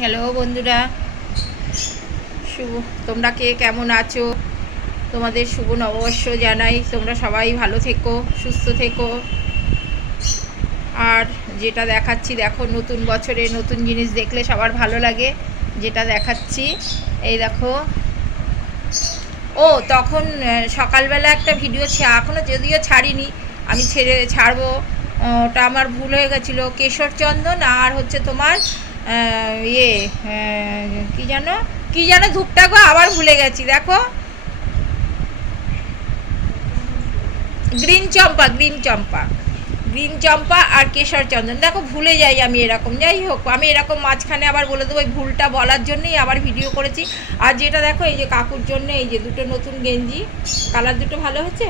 Hello বন্ধুরা, শুভ তোমরা কে কেমন আছো? তোমাদের শুভ নববর্ষ জানাই। তোমরা সবাই ভালো থেকো, সুস্থ থেকো। আর যেটা দেখাচ্ছি দেখো, নতুন বছরে নতুন জিনিস দেখলে সবার ভালো লাগে। যেটা দেখাচ্ছি এই দেখো। ও তখন সকালবেলা একটা ভিডিও এখনও যদিও ছাড়িনি, আমি ছাড়বো। ওটা আমার ভুল হয়ে গেছিলো। কেশর চন্দন আর হচ্ছে তোমার কি যেন ধূপটা গো, আবার ভুলে গেছি। দেখো, গ্রিন চম্পা আর কেশর চন্দন। দেখো ভুলে যাই আমি এরকম। যাই হোক, আমি এরকম মাঝখানে আবার বলে দেবো, ওই ভুলটা বলার জন্যই আবার ভিডিও করেছি। আর যেটা দেখো, এই যে কাকুর জন্য এই যে দুটো নতুন গেঞ্জি, কালার দুটো ভালো হচ্ছে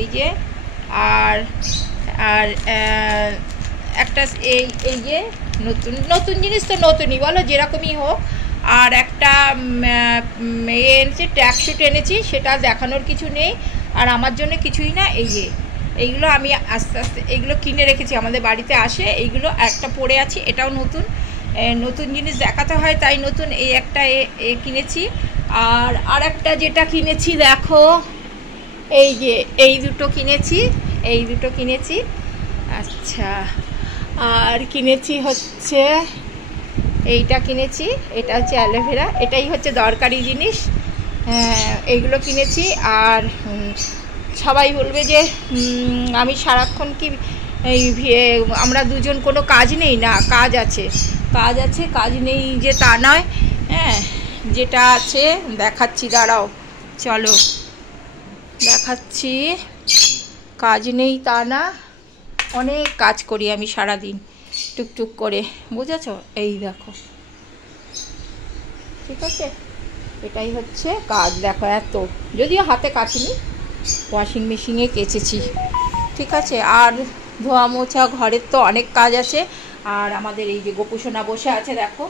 এই যে। আর আর একটা এই যে নতুন জিনিস তো নতুনই বলো, যেরকমই হোক। আর একটা এনেছি, ট্র্যাকস্যুট এনেছি, সেটা দেখানোর কিছু নেই। আর আমার জন্য কিছুই না। এই যে এইগুলো আমি আস্তে আস্তে এইগুলো কিনে রেখেছি, আমাদের বাড়িতে আসে এইগুলো। একটা পরে আছি, এটাও নতুন জিনিস দেখাতে হয়, তাই নতুন এই একটা কিনেছি। আর একটা যেটা কিনেছি দেখো, এই যে এই দুটো কিনেছি। আচ্ছা, আর কিনেছি হচ্ছে এইটা কিনেছি, এটা হচ্ছে অ্যালোভেরা। এটাই হচ্ছে দরকারি জিনিস। এইগুলো কিনেছি। আর সবাই বলবে যে আমি সারাক্ষণ কি আমরা দুজন কোনো কাজ নেই, না কাজ আছে, কাজ নেই যে তা নয়। হ্যাঁ, যেটা আছে দেখাচ্ছি, দাঁড়াও, চলো দেখাচ্ছি। কাজ নেই তা না, অনেক কাজ করি আমি সারাদিন টুকটুক করে, বুঝেছো? এই দেখো, ঠিক আছে, এটাই হচ্ছে কাজ। দেখো, এত যদিও হাতে কাটিনি, ওয়াশিং মেশিনে কেচেছি, ঠিক আছে। আর ধোয়া মোছা, ঘরের তো অনেক কাজ আছে। আর আমাদের এই যে গোপুসোনা বসে আছে, দেখো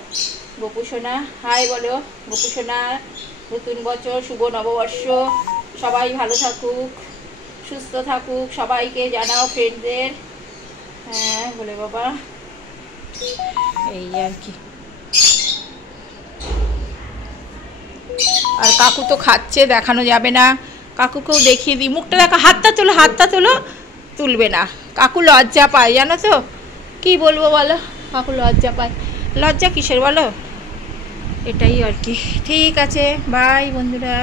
গোপুসোনা, হাই বলো গোপুসোনা। নতুন বছর, শুভ নববর্ষ, সবাই ভালো থাকুক, সুস্থ থাকুক, সবাইকে জানাও, ফ্রেন্ডদের। হ্যাঁ বলে বাবা, এই আর কি। আর কাকু তো খাচ্ছে, দেখানো যাবে না। কাকুকেও দেখিয়ে দিই, মুখটা দেখো, হাতটা তোলো। তুলবে না, কাকু লজ্জা পায়, জানো তো। কি বলবো বলো, কাকু লজ্জা পায়। লজ্জা কিসের বলো? এটাই আর কি। ঠিক আছে, বাই বন্ধুরা।